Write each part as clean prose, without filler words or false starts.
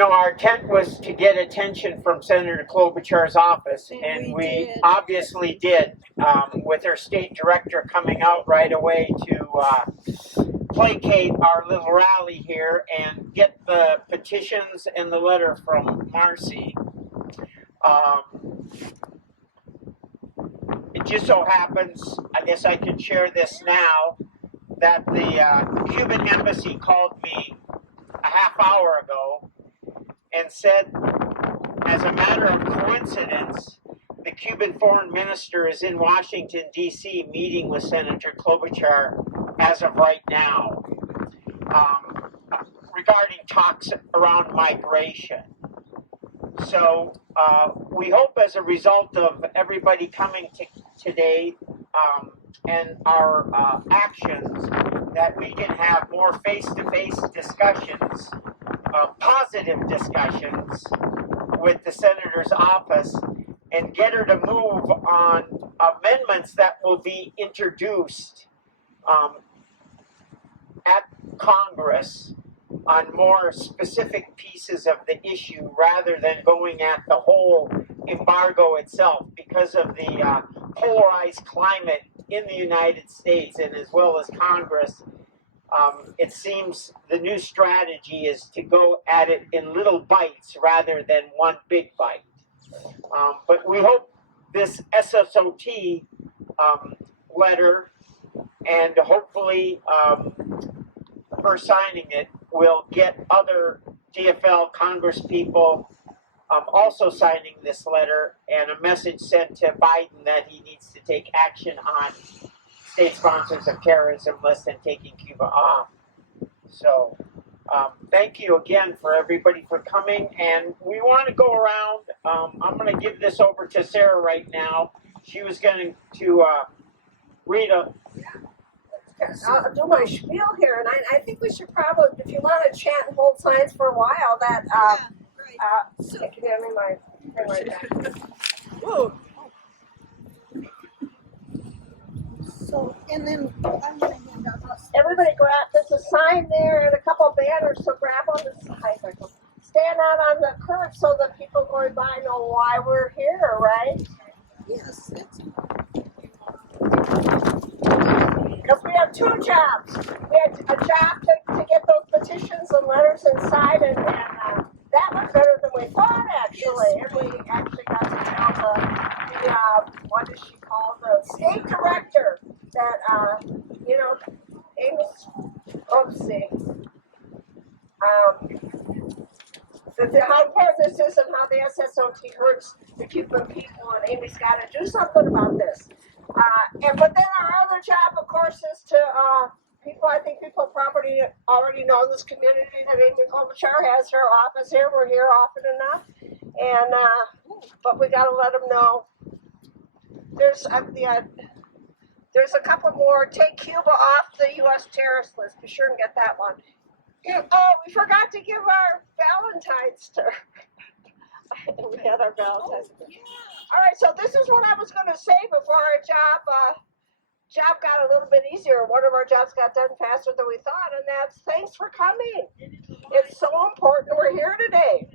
our intent was to get attention from Senator Klobuchar's office, and we obviously did, with her state director coming out right away to placate our little rally here and get the petitions and the letter from Marcy. It just so happens, I guess I could share this now, that the Cuban embassy called me a half hour ago and said, as a matter of coincidence, the Cuban foreign minister is in Washington, D.C. meeting with Senator Klobuchar as of right now regarding talks around migration. So we hope as a result of everybody coming today and our actions that we can have more face-to-face discussions, positive discussions with the senator's office and get her to move on amendments that will be introduced at Congress on more specific pieces of the issue rather than going at the whole embargo itself, because of the polarized climate in the United States and as well as Congress. It seems the new strategy is to go at it in little bites rather than one big bite. But we hope this SSOT letter and hopefully her signing it will get other DFL congresspeople also signing this letter, and a message sent to Biden that he needs to take action on state sponsors of terrorism list and taking Cuba off. So thank you again for everybody for coming, and we want to go around. I'm going to give this over to Sarah right now. She was going to read a... I'll do my spiel here, and I think we should probably, if you want to chant and hold signs for a while, that can you hand me my pen right back? Whoa. So, and then I'm going to hand out this. Everybody grab, there's a sign there and a couple of banners, so grab on the side. Stand out on the curb so that people going by know why we're here, right? Yes, that's Because we have two jobs. We had a job to get those petitions and letters inside, and that was better than we thought, actually. And we actually got to tell the what is she called, the state director that, Amy's, how important this is and how the SSOT hurts the Cuban people, and Amy's got to do something about this. But then our other job, of course, is to I think people probably already know in this community that Amy Klobuchar has her office here. We're here often enough, and but we got to let them know. There's a couple more. Take Cuba off the U.S. terrorist list. Be sure and get that one. Oh, we forgot to give our Valentine's to. We had our Valentine's. All right, so this is what I was going to say before our job got a little bit easier. One of our jobs got done faster than we thought, and that's thanks for coming. It's so important we're here today.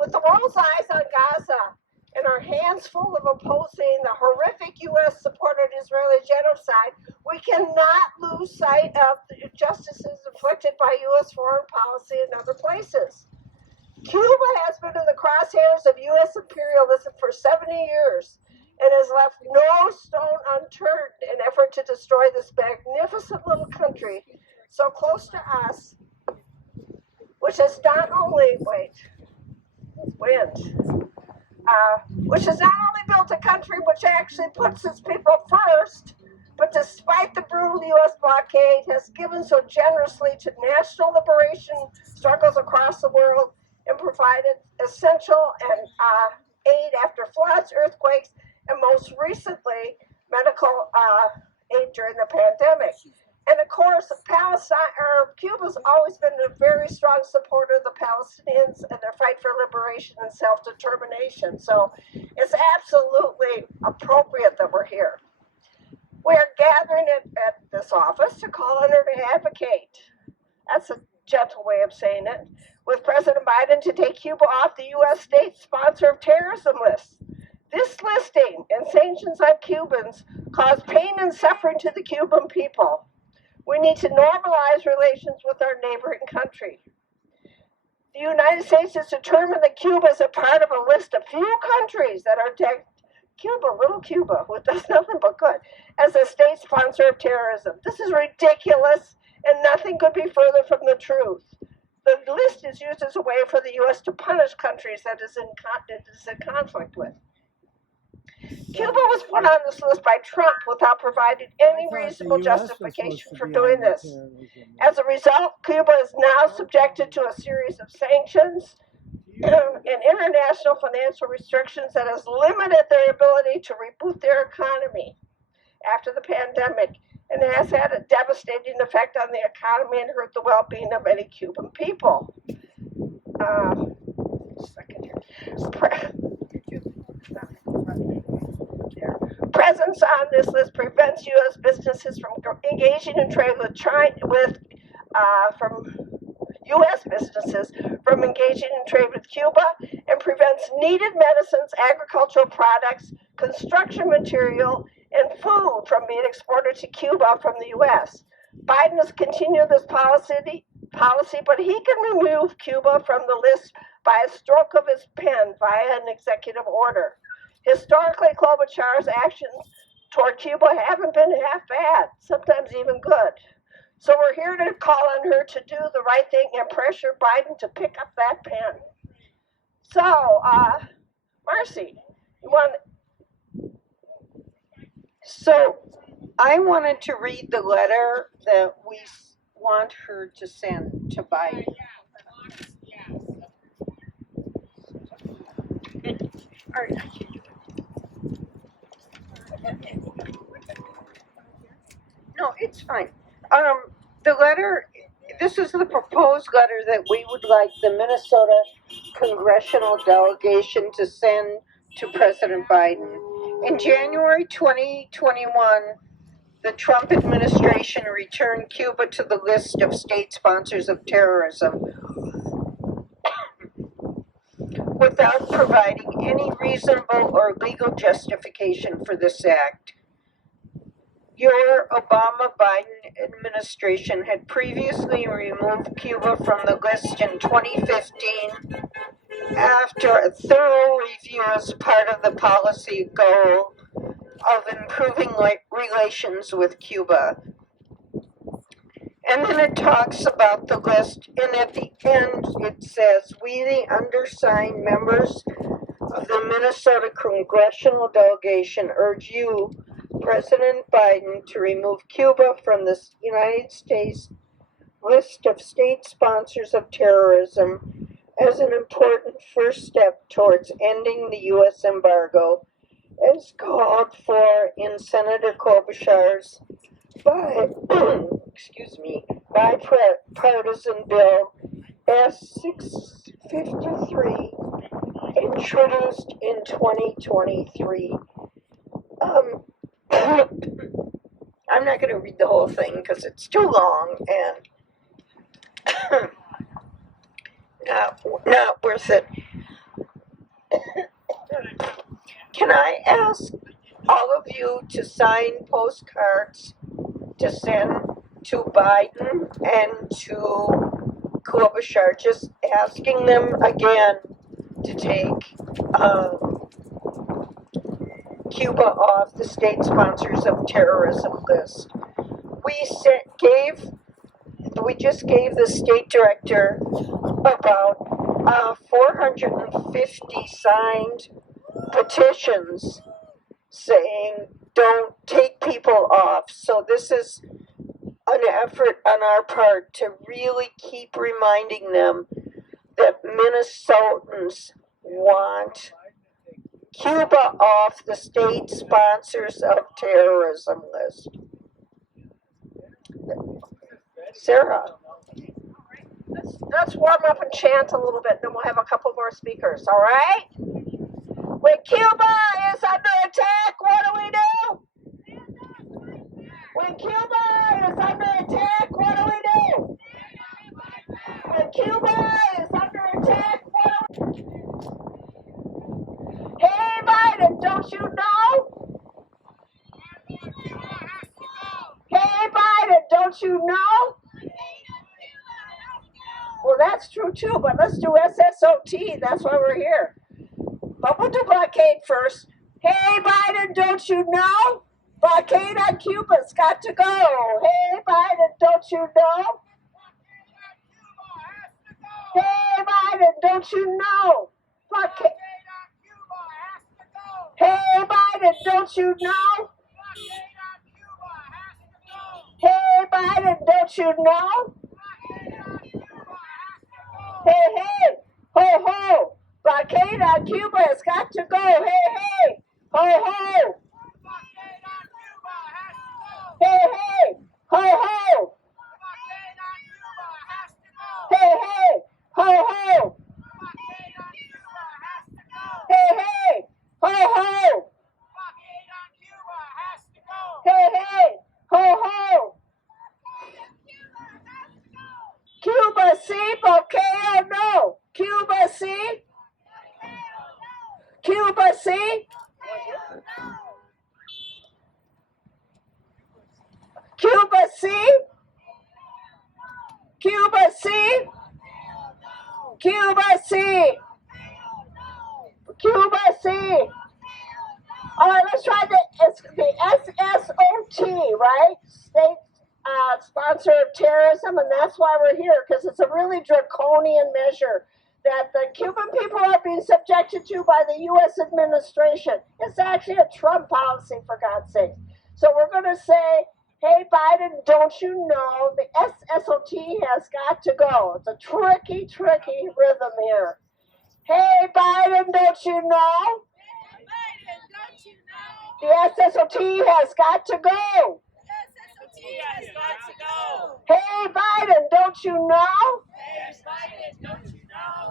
With the world's eyes on Gaza and our hands full of opposing the horrific U.S.-supported Israeli genocide, we cannot lose sight of the injustices inflicted by U.S. foreign policy in other places. Cuba has been in the crosshairs of U.S. imperialism for 70 years and has left no stone unturned in an effort to destroy this magnificent little country so close to us, which has not only, which has not only built a country which actually puts its people first, but despite the brutal U.S. blockade, has given so generously to national liberation struggles across the world and provided essential and aid after floods, earthquakes, and most recently, medical aid during the pandemic. And of course, Cuba's always been a very strong supporter of the Palestinians and their fight for liberation and self-determination. So it's absolutely appropriate that we're here. We are gathering at this office to call on her to advocate. That's a gentle way of saying it. with President Biden to take Cuba off the U.S. state sponsor of terrorism list. This listing and sanctions on Cubans cause pain and suffering to the Cuban people. We need to normalize relations with our neighboring country. The United States has determined that Cuba is a part of a list of few countries that are tagged Cuba, little Cuba, who does nothing but good, as a state sponsor of terrorism. This is ridiculous, and nothing could be further from the truth. The list is used as a way for the U.S. to punish countries that it is in conflict with. Cuba was put on this list by Trump without providing any reasonable justification for doing this. As a result, Cuba is now subjected to a series of sanctions and international financial restrictions that has limited their ability to reboot their economy after the pandemic, and has had a devastating effect on the economy and hurt the well-being of many Cuban people. Presence on this list prevents U.S. businesses from engaging in trade with China, from U.S. businesses from engaging in trade with Cuba, and prevents needed medicines, agricultural products, construction material, and food from being exported to Cuba from the U.S. Biden has continued this policy, but he can remove Cuba from the list by a stroke of his pen via an executive order. Historically, Klobuchar's actions toward Cuba haven't been half bad, sometimes even good. So we're here to call on her to do the right thing and pressure Biden to pick up that pen. So, Marcy, you want? So, I wanted to read the letter that we want her to send to Biden. All right. No, it's fine. The letter, this is the proposed letter that we would like the Minnesota congressional delegation to send to President Biden. In January 2021, the Trump administration returned Cuba to the list of state sponsors of terrorism without providing any reasonable or legal justification for this act. Your Obama-Biden administration had previously removed Cuba from the list in 2015 after a thorough review as part of the policy goal of improving relations with Cuba. And then it talks about the list, and at the end it says, we, the undersigned members of the Minnesota congressional delegation, urge you, President Biden, to remove Cuba from the United States list of state sponsors of terrorism as an important first step towards ending the U.S. embargo, as called for in Senator Klobuchar's bipartisan bill S-653, introduced in 2023. I'm not going to read the whole thing because it's too long and not worth it. Can I ask all of you to sign postcards to send to Biden and to Klobuchar, just asking them again to take Cuba off the state sponsors of terrorism list? We just gave the state director about 450 signed petitions saying don't take people off. So this is an effort on our part to really keep reminding them that Minnesotans want Cuba off the state sponsors of terrorism list. Sarah. Let's warm up and chant a little bit, then we'll have a couple more speakers, all right? When Cuba is under attack, what do we do? When Cuba is under attack, what do we do? When Cuba is under attack. Hey, Biden, don't you know? Hey, Biden, don't you know? Well, that's true too, but let's do SSOT. That's why we're here. But we'll do blockade first. Hey, Biden, don't you know? Blockade on Cuba's got to go. Hey, Biden, don't you know? Hey, Biden, don't you know? Blockade. Hey, Biden, don't you know? Hey, Biden, don't you know? Hey, hey, ho, ho. Blockade on Cuba has got to go. Hey, hey, ho, ho. Hey, hey, ho, ho. Hey, hey, ho, ho. Hey, hey, ho, ho. Hey, hey, ho, ho. Cuba, see, okay or no? Cuba, see? Cuba, see? Cuba, see? Cuba, see? Cuba, see? Cuba, see? All right, let's try the SSOT, right? State sponsor of terrorism, and that's why we're here, because it's a really draconian measure that the Cuban people are being subjected to by the U.S. administration. It's actually a Trump policy, for God's sake. So we're going to say, hey, Biden, don't you know the SSOT has got to go? It's a tricky, tricky rhythm here. Hey, Biden, don't you know? The SSOT has got to go. Hey, Biden, don't you know?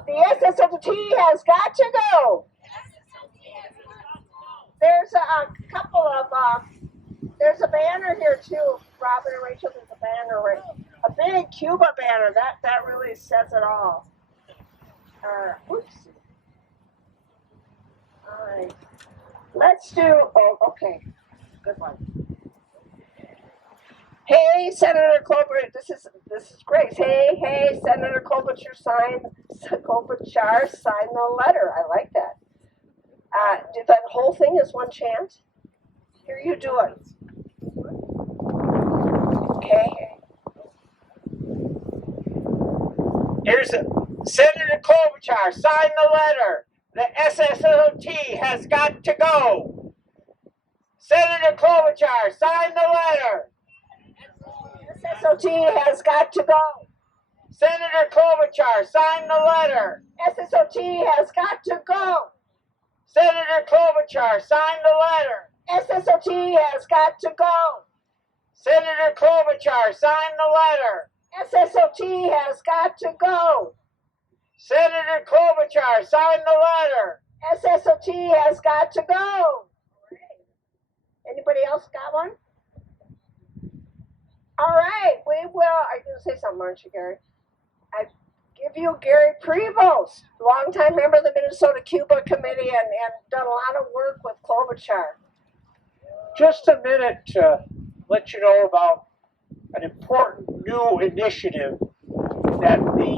The SSOT has got to go. There's a couple of, there's a banner here too, Robin and Rachel, there's a banner, right? A big Cuba banner, that really says it all. Oops. All right. Let's do, oh, okay, good one. Hey, Senator Klobuchar, this is great. Hey, Senator Klobuchar, sign the letter. I like that. That whole thing is one chant. Here, you do it. Okay. Here's Senator Klobuchar, sign the letter. The SSOT has got to go. Senator Klobuchar, sign the letter. SSOT has got to go. Senator Klobuchar, sign the letter. SSOT has got to go. Senator Klobuchar, sign the letter. SSOT has got to go. Senator Klobuchar, sign the letter. SSOT has got to go. Senator Klobuchar, sign the letter. SSOT has got to go. Anybody else got one? All right, we will. Are you going to say something, aren't you, Gary? I give you Gary Prevost, longtime member of the Minnesota Cuba Committee and done a lot of work with Klobuchar. Just a minute to let you know about an important new initiative that the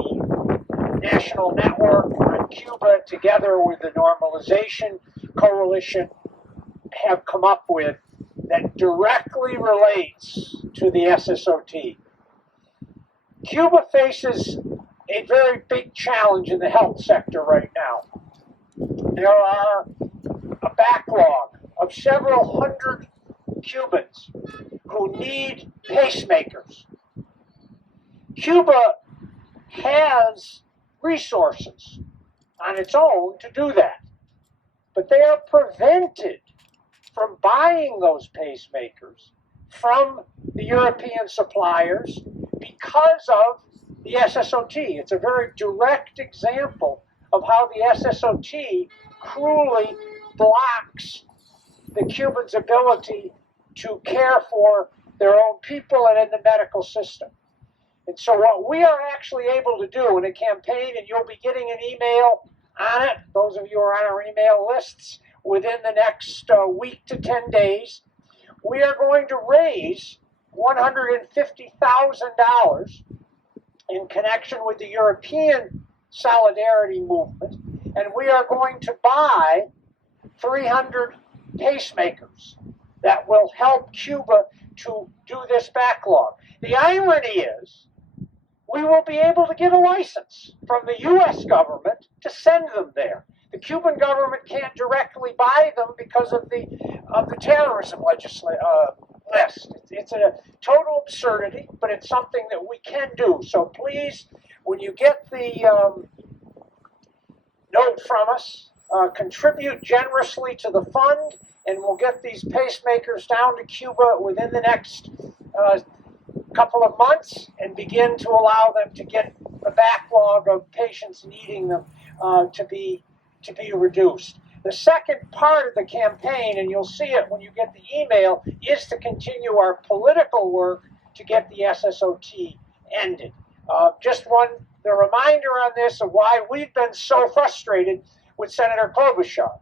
National Network on Cuba, together with the Normalization Coalition, have come up with that directly relates to the SSOT. Cuba faces a very big challenge in the health sector right now. There are a backlog of several hundred Cubans who need pacemakers. Cuba has resources on its own to do that, but they are prevented from buying those pacemakers from the European suppliers because of the SSOT. It's a very direct example of how the SSOT cruelly blocks the Cubans' ability to care for their own people and in the medical system. And so what we are actually able to do in a campaign, and you'll be getting an email on it, those of you who are on our email lists, within the next week to 10 days, we are going to raise $150,000 in connection with the European Solidarity Movement, and we are going to buy 300 pacemakers that will help Cuba to do this backlog. The irony is, we will be able to get a license from the U.S. government to send them there. The Cuban government can't directly buy them because of the terrorism list. It's a total absurdity, but it's something that we can do. So please, when you get the note from us, contribute generously to the fund, and we'll get these pacemakers down to Cuba within the next couple of months and begin to allow them to get the backlog of patients needing them to be reduced. The second part of the campaign, and you'll see it when you get the email, is to continue our political work to get the SSOT ended. The reminder on this of why we've been so frustrated with Senator Klobuchar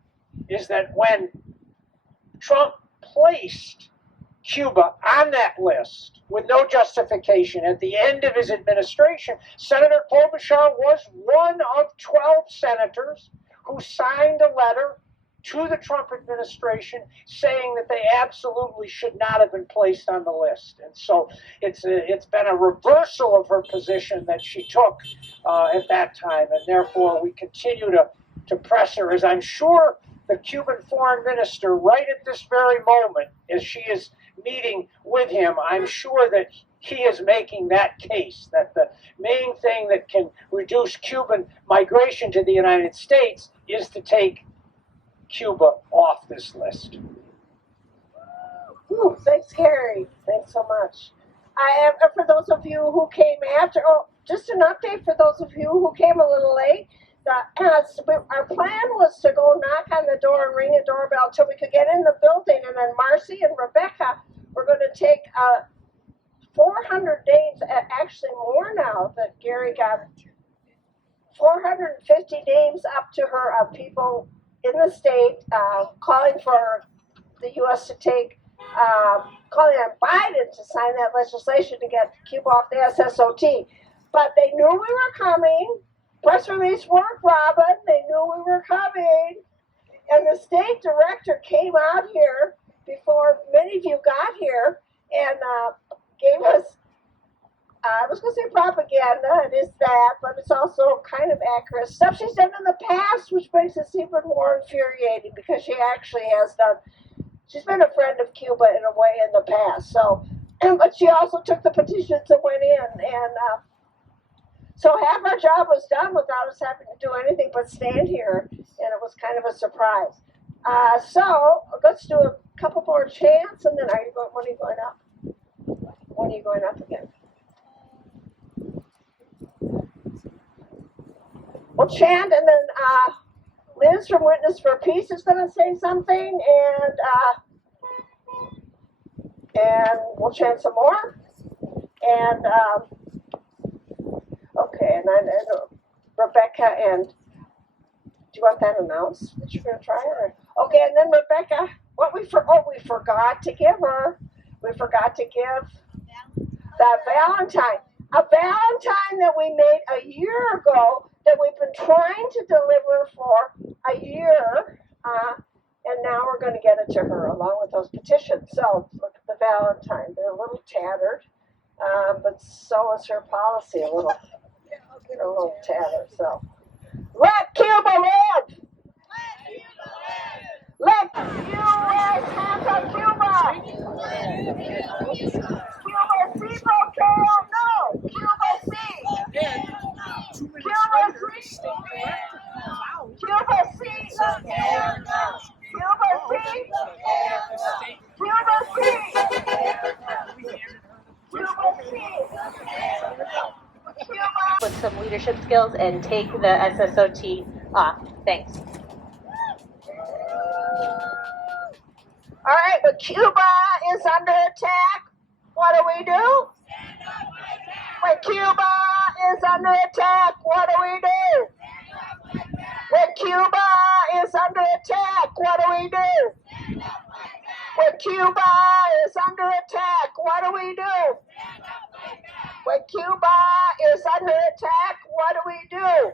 is that when Trump placed Cuba on that list with no justification at the end of his administration, Senator Klobuchar was one of 12 senators who signed a letter to the Trump administration saying that they absolutely should not have been placed on the list. And so it's been a reversal of her position that she took at that time, and therefore we continue to press her, as I'm sure the Cuban foreign minister, right at this very moment, as she is meeting with him, I'm sure that he is making that case, that the main thing that can reduce Cuban migration to the United States is to take Cuba off this list. Ooh, thanks, Gary. Thanks so much. For those of you who came after, just an update for those of you who came a little late. Our plan was to go knock on the door and ring a doorbell till we could get in the building, and then Marcy and Rebecca were going to take 400 names, actually more now that Gary got 450 names up to her of people in the state calling for the U.S. to take, calling on Biden to sign that legislation to get Cuba off the SSOT. But they knew we were coming. Press release worked, Robin. They knew we were coming. And the state director came out here before many of you got here and gave us, I was going to say propaganda, it is that, but it's also kind of accurate stuff she's done in the past, which makes us even more infuriating because she actually has done, she's been a friend of Cuba in a way in the past. So, but she also took the petitions and went in, and so half our job was done without us having to do anything but stand here, and it was kind of a surprise. So let's do a couple more chants, and then when are you going up? When are you going up again? We'll chant, and then Liz from Witness for Peace is going to say something, and we'll chant some more. And okay, and then Rebecca and do you want that announced that you're going to try it? Okay, and then Rebecca, we forgot to give her. We forgot to give that Valentine. A Valentine that we made a year ago that we've been trying to deliver for a year, and now we're going to get it to her along with those petitions. So look at the Valentine. They're a little tattered, but so is her policy, a little tattered. So let Cuba live! Let U.S. hands on Cuba! Cuba sí, no! Cuba sí! Cuba sí! Cuba sí! With some leadership skills and take the SSOT off. Thanks. All right, but Cuba is under attack. What do? When Cuba is under attack, what do we do? When Cuba is under attack, what do we do? When Cuba is under attack, what do we do? When Cuba is under attack, what do we do?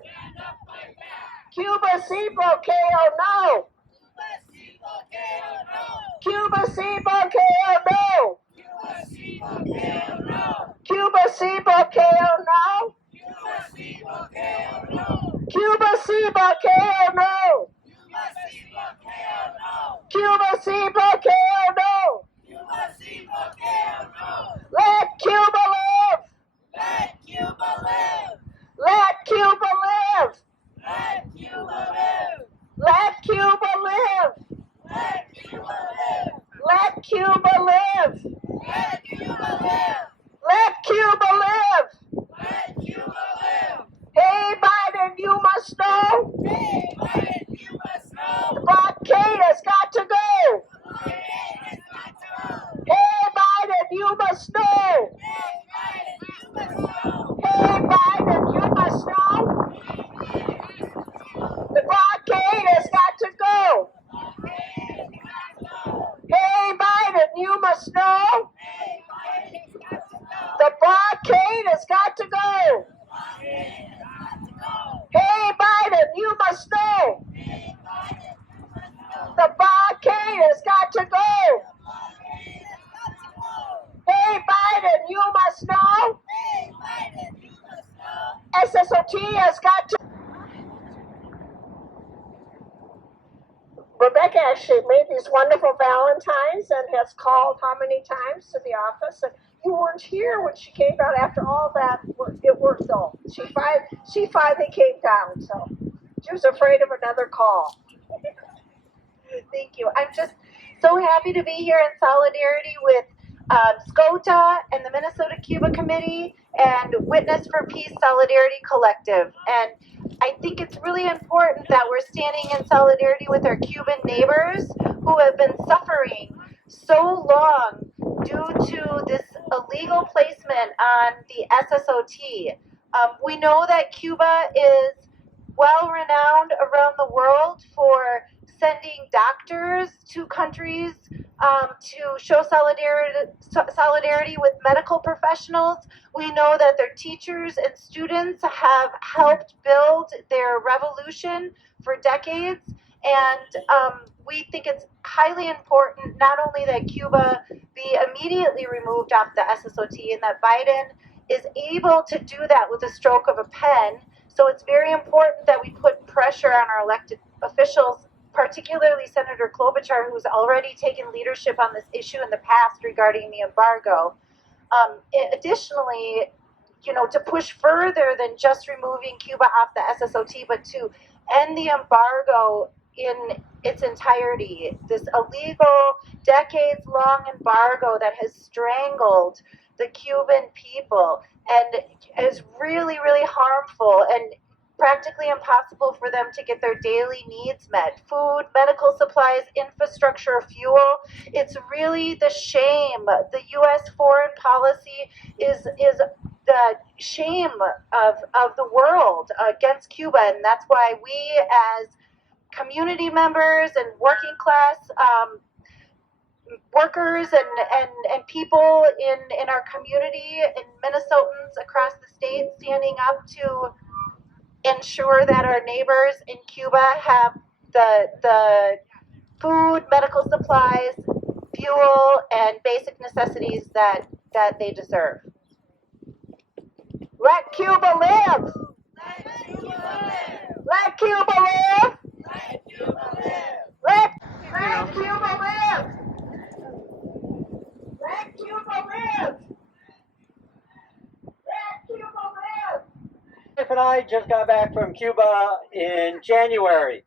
Cuba si bloqueo no. Cuba si bloqueo no. Cuba si bloqueo no. Cuba si bloqueo no. Cuba si bloqueo no. Let Cuba live. Let Cuba live. Let Cuba live. Let Cuba live. Let Cuba live. Let Cuba live. Hey Biden, you must know. The blockade has got to go. Hey Biden, you must know. Hey Biden, you must know. The blockade has got to go. Hey Biden, you must know. The blockade has got to go. Hey Biden, you must know. The blockade has got to go. Hey Biden, you must know. SSOT has got to. Rebecca actually made these wonderful valentines and has called how many times to the office. And you weren't here when she came down after all that. It worked though. She finally came down. So she was afraid of another call. Thank you. I'm just so happy to be here in solidarity with SCOTA and the Minnesota Cuba Committee and Witness for Peace Solidarity Collective. And I think it's really important that we're standing in solidarity with our Cuban neighbors who have been suffering so long due to this illegal placement on the SSOT. We know that Cuba is well renowned around the world for sending doctors to countries to show solidarity with medical professionals. We know that their teachers and students have helped build their revolution for decades. And we think it's highly important not only that Cuba be immediately removed off the SSOT and that Biden is able to do that with a stroke of a pen. So it's very important that we put pressure on our elected officials, particularly Senator Klobuchar, who's already taken leadership on this issue in the past regarding the embargo. Additionally, to push further than just removing Cuba off the SSOT, but to end the embargo in its entirety. This illegal, decades-long embargo that has strangled the Cuban people and is really, really harmful and practically impossible for them to get their daily needs met. Food, medical supplies, infrastructure, fuel. It's really the shame. The U.S. foreign policy is the shame of the world against Cuba, and that's why we as community members and working class workers and people in our community and Minnesotans across the state standing up to ensure that our neighbors in Cuba have the food, medical supplies, fuel, and basic necessities that they deserve. Let Cuba live. Let Cuba live. Let Cuba live. Let Cuba live. Let Cuba live. Let Cuba live. My wife and I just got back from Cuba in January,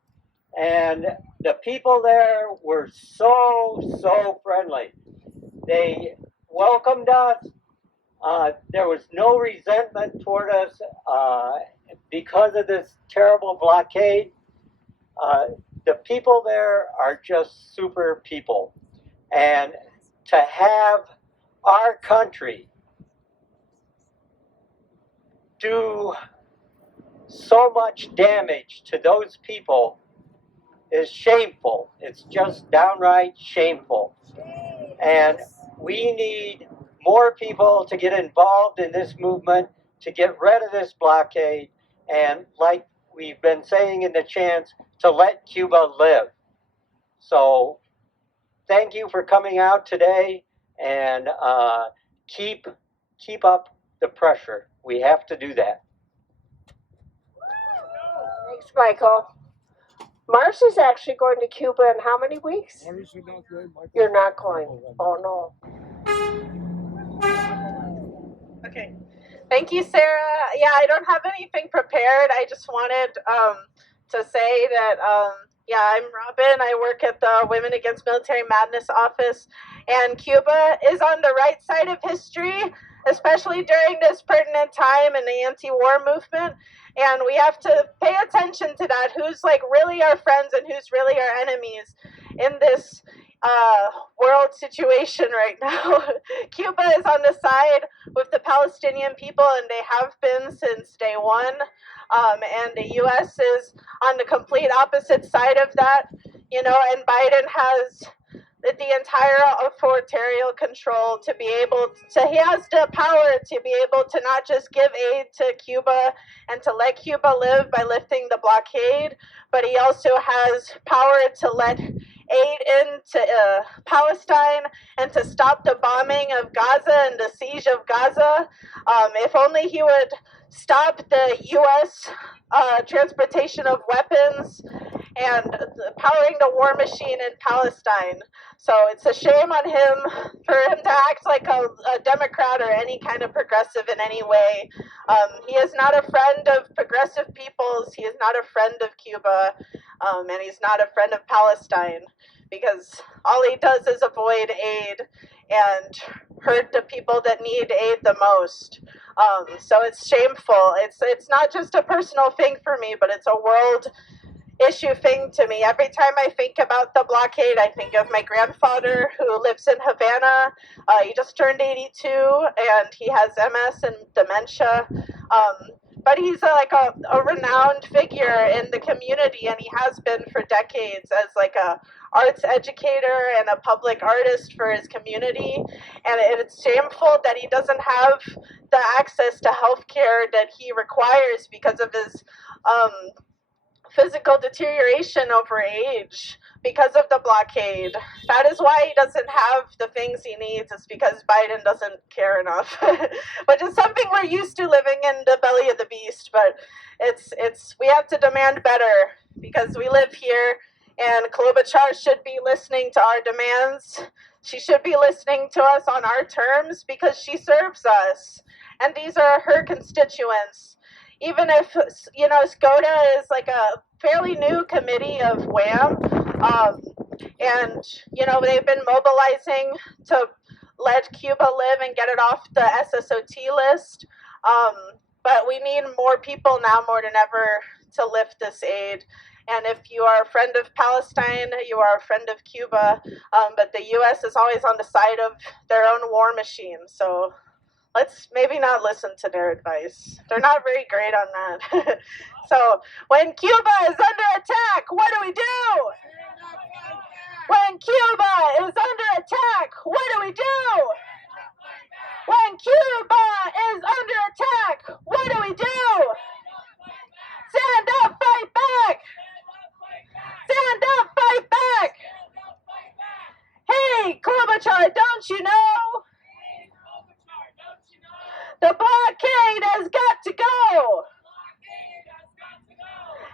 and the people there were so friendly. They welcomed us. There was no resentment toward us because of this terrible blockade. The people there are just super people. And to have our country do so much damage to those people is shameful. It's just downright shameful. And we need more people to get involved in this movement to get rid of this blockade, and like we've been saying in the chants, to let Cuba live. So thank you for coming out today, and keep up the pressure. We have to do that. Thanks, Michael. Marcia's actually going to Cuba in how many weeks? You're not going. Oh no. Okay. Thank you, Sarah. Yeah, I don't have anything prepared. I just wanted to say that, I'm Robin. I work at the Women Against Military Madness office, and Cuba is on the right side of history, especially during this pertinent time in the anti-war movement. And we have to pay attention to that. Who's like really our friends and who's really our enemies in this world situation right now. Cuba is on the side with the Palestinian people, and they have been since day one. And the U.S. is on the complete opposite side of that, and Biden has the entire authoritarian control to be able to, he has the power to be able to not just give aid to Cuba and to let Cuba live by lifting the blockade, but he also has power to let aid into Palestine and to stop the bombing of Gaza and the siege of Gaza. If only he would stop the U.S. Transportation of weapons and powering the war machine in Palestine. So it's a shame on him for him to act like a Democrat or any kind of progressive in any way. He is not a friend of progressive peoples. He is not a friend of Cuba, and he's not a friend of Palestine, because all he does is avoid aid and hurt the people that need aid the most. So it's shameful. It's not just a personal thing for me, but it's a world issue thing to me. Every time I think about the blockade, I think of my grandfather who lives in Havana. He just turned 82 and he has MS and dementia. But he's like a renowned figure in the community, and he has been for decades as like a arts educator and a public artist for his community. And it's shameful that he doesn't have the access to health care that he requires because of his physical deterioration over age because of the blockade. That is why he doesn't have the things he needs. It's because Biden doesn't care enough, which is something we're used to living in the belly of the beast. But we have to demand better because we live here, and Klobuchar should be listening to our demands. She should be listening to us on our terms because she serves us, and these are her constituents. Even if, SCOTA is like a fairly new committee of WHAM, and, they've been mobilizing to let Cuba live and get it off the SSOT list, but we need more people now more than ever to lift this aid. And if you are a friend of Palestine, you are a friend of Cuba, but the U.S. is always on the side of their own war machine, so let's maybe not listen to their advice. They're not very great on that. So when Cuba is under attack, what do we do? When Cuba is under attack, what do we do? When Cuba is under attack, what do we do? Stand up, fight back! Stand up, fight back! Hey, Klobuchar, don't you know? The blockade has got to go!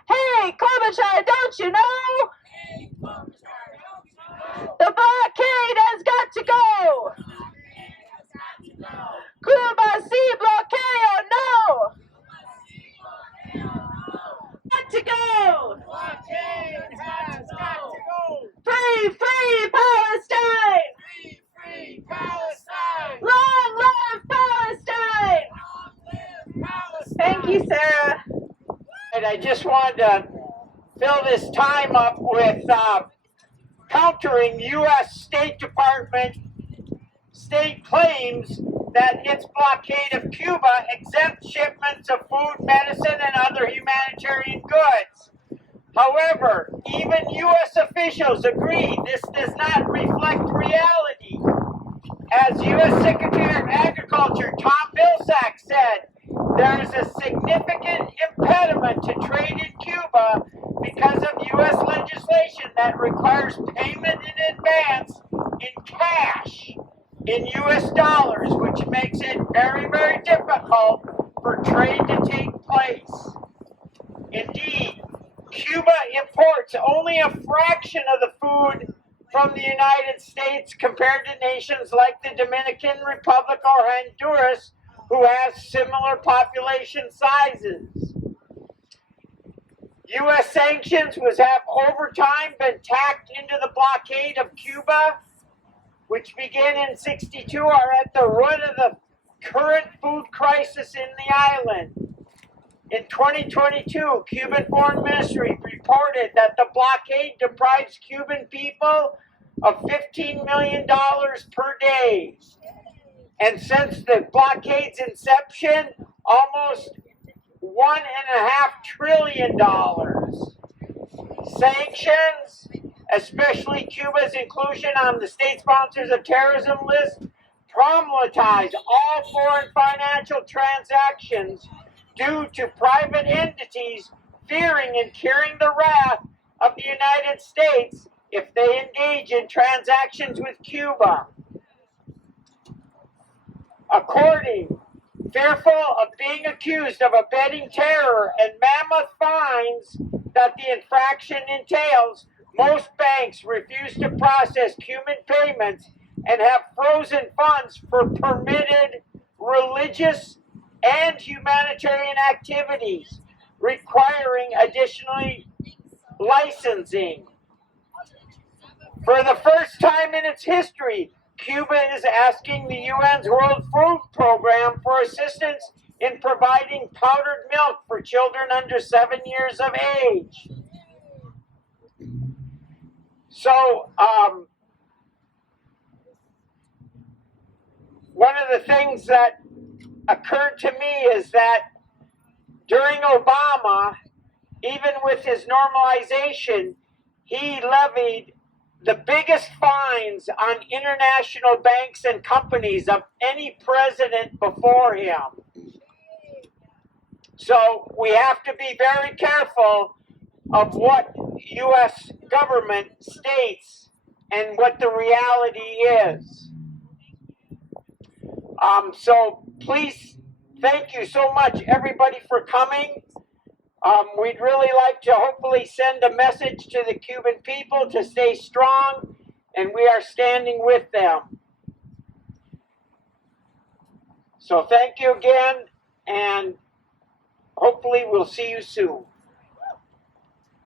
Hey, Klobuchar, don't you know? The blockade has got to go! Cuba si bloqueo, no! Got to go! Blockade has got to go! Free Palestine! Free Palestine! Long live Palestine! Long live Palestine! Thank you, Sarah. And I just wanted to fill this time up with countering U.S. State Department state claims that its blockade of Cuba exempts shipments of food, medicine, and other humanitarian goods. However, even U.S. officials agree this does not reflect reality. As U.S. Secretary of Agriculture Tom Vilsack said, there is a significant impediment to trade in Cuba because of U.S. legislation that requires payment in advance in cash, in U.S. dollars, which makes it very, very difficult for trade to take place. Indeed, Cuba imports only a fraction of the food from the United States compared to nations like the Dominican Republic or Honduras, who has similar population sizes. U.S. sanctions have over time been tacked into the blockade of Cuba, which began in '62, are at the root of the current food crisis in the island. In 2022, Cuban Foreign Ministry reported that the blockade deprives Cuban people of $15 million per day. And since the blockade's inception, almost $1.5 trillion. Sanctions, especially Cuba's inclusion on the state sponsors of terrorism list, problematize all foreign financial transactions due to private entities fearing and carrying the wrath of the United States if they engage in transactions with Cuba. Fearful of being accused of abetting terror and mammoth fines that the infraction entails, most banks refuse to process Cuban payments and have frozen funds for permitted religious and humanitarian activities, requiring additionally licensing. For the first time in its history, Cuba is asking the UN's World Food Program for assistance in providing powdered milk for children under 7 years of age. So, one of the things that occurred to me is that during Obama, even with his normalization, he levied the biggest fines on international banks and companies of any president before him. So we have to be very careful of what U.S. government states and what the reality is. So please, thank you so much, everybody, for coming. We'd really like to hopefully send a message to the Cuban people to stay strong, and we are standing with them. So thank you again, and hopefully we'll see you soon.